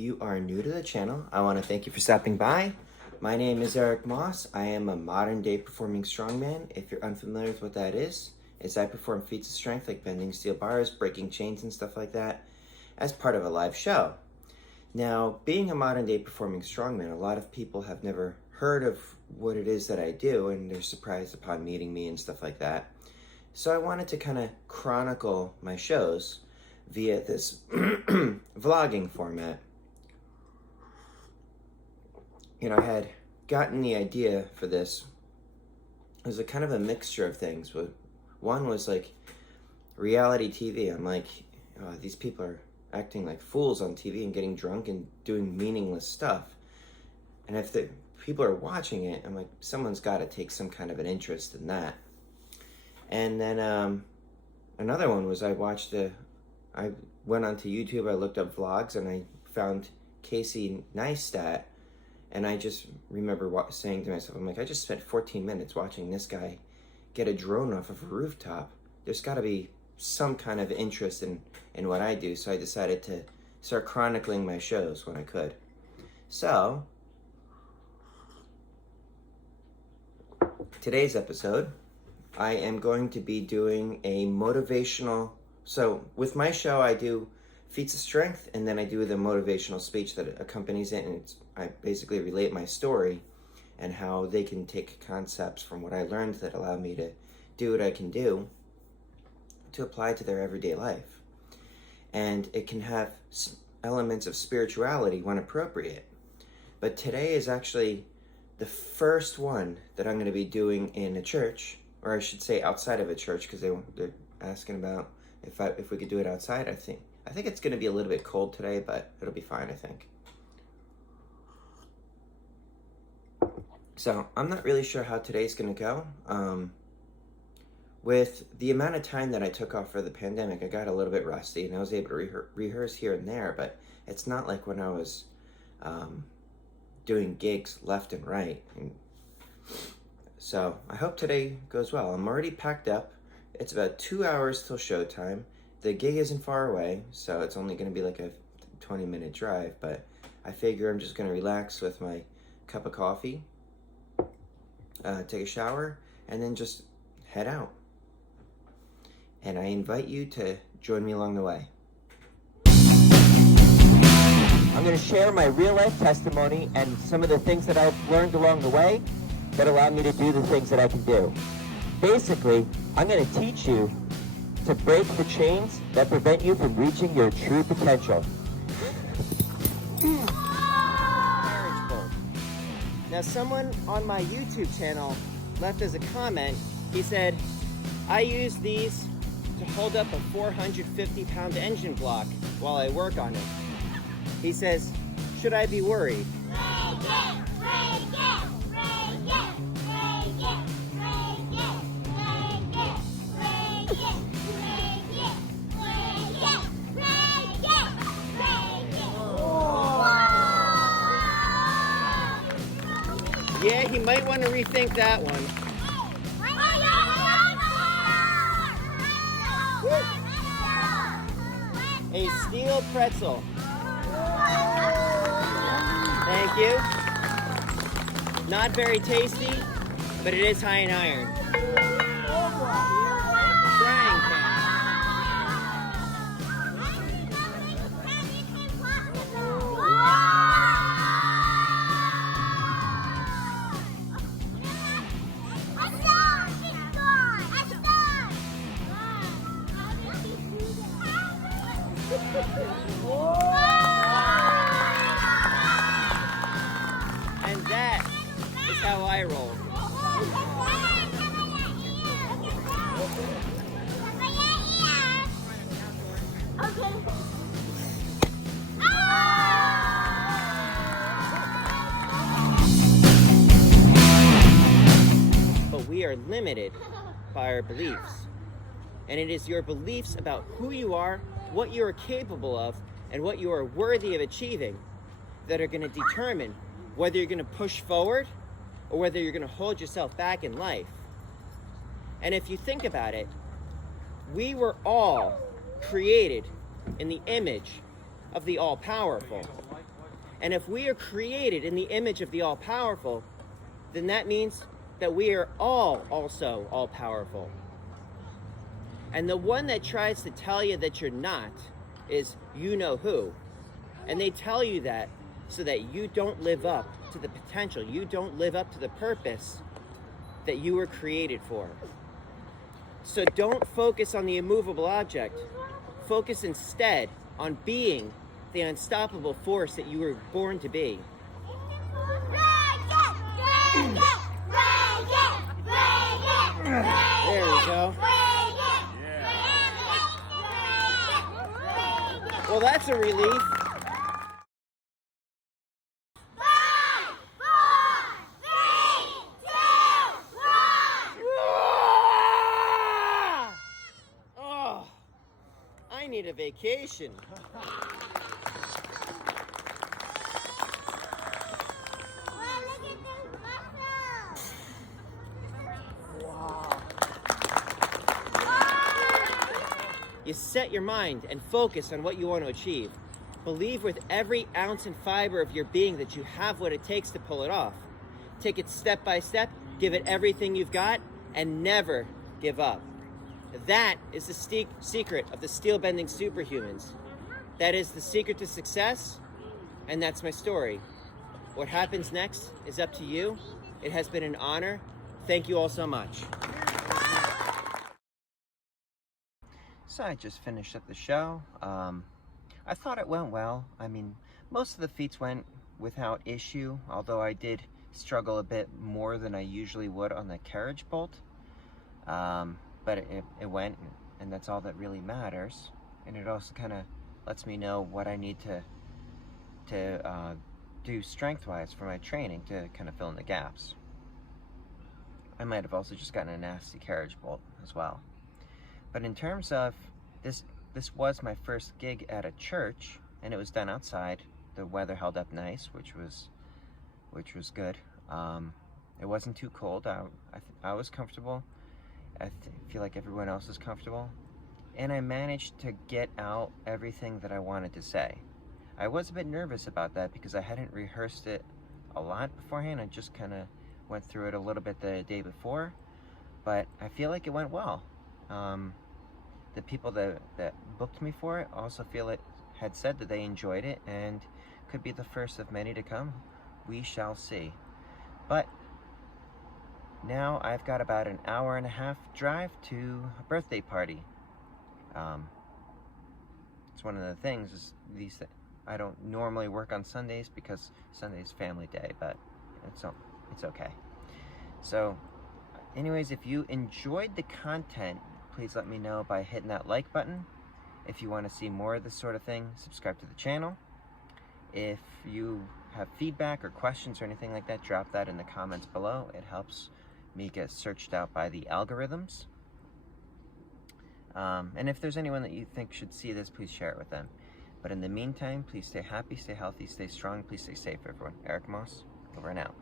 you are new to the channel, I want to thank you for stopping by. My name is Eric Moss. I am a modern day performing strongman. If you're unfamiliar with what that is I perform feats of strength like bending steel bars, breaking chains and stuff like that as part of a live show. Now, being a modern day performing strongman, a lot of people have never heard of what it is that I do, and they're surprised upon meeting me and stuff like that. So I wanted to kind of chronicle my shows via this vlogging format. I had gotten the idea for this. It was a kind of a mixture of things. One was like reality TV. I'm like, these people are acting like fools on TV and getting drunk and doing meaningless stuff. And if the people are watching it, I'm like, someone's got to take some kind of an interest in that. And then another one was I went onto YouTube, I looked up vlogs, and I found Casey Neistat, and I just remember saying to myself, I'm like, I just spent 14 minutes watching this guy get a drone off of a rooftop. There's got to be some kind of interest in what I do, so I decided to start chronicling my shows when I could. So, today's episode, I am going to be doing a motivational. So with my show, I do feats of strength, and then I do the motivational speech that accompanies it, and I basically relate my story and how they can take concepts from what I learned that allow me to do what I can do to apply to their everyday life. And it can have elements of spirituality when appropriate. But today is actually the first one that I'm going to be doing in a church, or I should say outside of a church, because they're asking about if we could do it outside. I think it's going to be a little bit cold today, but it'll be fine, I think. So I'm not really sure how today's going to go. With the amount of time that I took off for the pandemic, I got a little bit rusty, and I was able to rehearse here and there, but it's not like when I was doing gigs left and right. So I hope today goes well. I'm already packed up. It's about 2 hours till showtime. The gig isn't far away, so it's only going to be like a 20-minute drive, but I figure I'm just going to relax with my cup of coffee, take a shower, and then just head out. And I invite you to join me along the way. I'm going to share my real-life testimony and some of the things that I've learned along the way that allow me to do the things that I can do. Basically, I'm going to teach you to break the chains that prevent you from reaching your true potential. Marriage bolt. Now, someone on my YouTube channel left as a comment, he said, I use these to hold up a 450-pound engine block while I work on it. He says, should I be worried? Yeah, he might want to rethink that one. A steel pretzel. Thank you. Not very tasty, but it is high in iron. Frying pan. And that is how I roll. But we are limited by our beliefs. And it is your beliefs about who you are, what you are capable of, and what you are worthy of achieving that are going to determine whether you're going to push forward or whether you're going to hold yourself back in life. And if you think about it, we were all created in the image of the all-powerful. And if we are created in the image of the all-powerful, then that means that we are all also all-powerful. And the one that tries to tell you that you're not is you know who. And they tell you that so that you don't live up to the potential, you don't live up to the purpose that you were created for. So don't focus on the immovable object. Focus instead on being the unstoppable force that you were born to be. There we go. Well, that's a relief. 5, 4, 3, 2, 1. Oh, I need a vacation. You set your mind and focus on what you want to achieve. Believe with every ounce and fiber of your being that you have what it takes to pull it off. Take it step by step, give it everything you've got, and never give up. That is the secret of the steel-bending superhumans. That is the secret to success, and that's my story. What happens next is up to you. It has been an honor. Thank you all so much. So I just finished up the show. I thought it went well. I mean, most of the feats went without issue, although I did struggle a bit more than I usually would on the carriage bolt. But it went, and that's all that really matters. And it also kind of lets me know what I need to do strength-wise for my training to kind of fill in the gaps. I might have also just gotten a nasty carriage bolt as well. But in terms of this was my first gig at a church, and it was done outside. The weather held up nice, which was good. It wasn't too cold. I was comfortable. I feel like everyone else is comfortable, and I managed to get out everything that I wanted to say. I was a bit nervous about that because I hadn't rehearsed it a lot beforehand. I just kind of went through it a little bit the day before, but I feel like it went well. The people that booked me for it also had said that they enjoyed it and could be the first of many to come. We shall see. But now I've got about an hour and a half drive to a birthday party. It's one of the things is I don't normally work on Sundays because Sunday's family day, but it's okay. So anyways, if you enjoyed the content, please let me know by hitting that like button. If you want to see more of this sort of thing, subscribe to the channel. If you have feedback or questions or anything like that, drop that in the comments below. It helps me get searched out by the algorithms. And if there's anyone that you think should see this, please share it with them. But in the meantime, please stay happy, stay healthy, stay strong. Please stay safe, everyone. Eric Moss, over and out.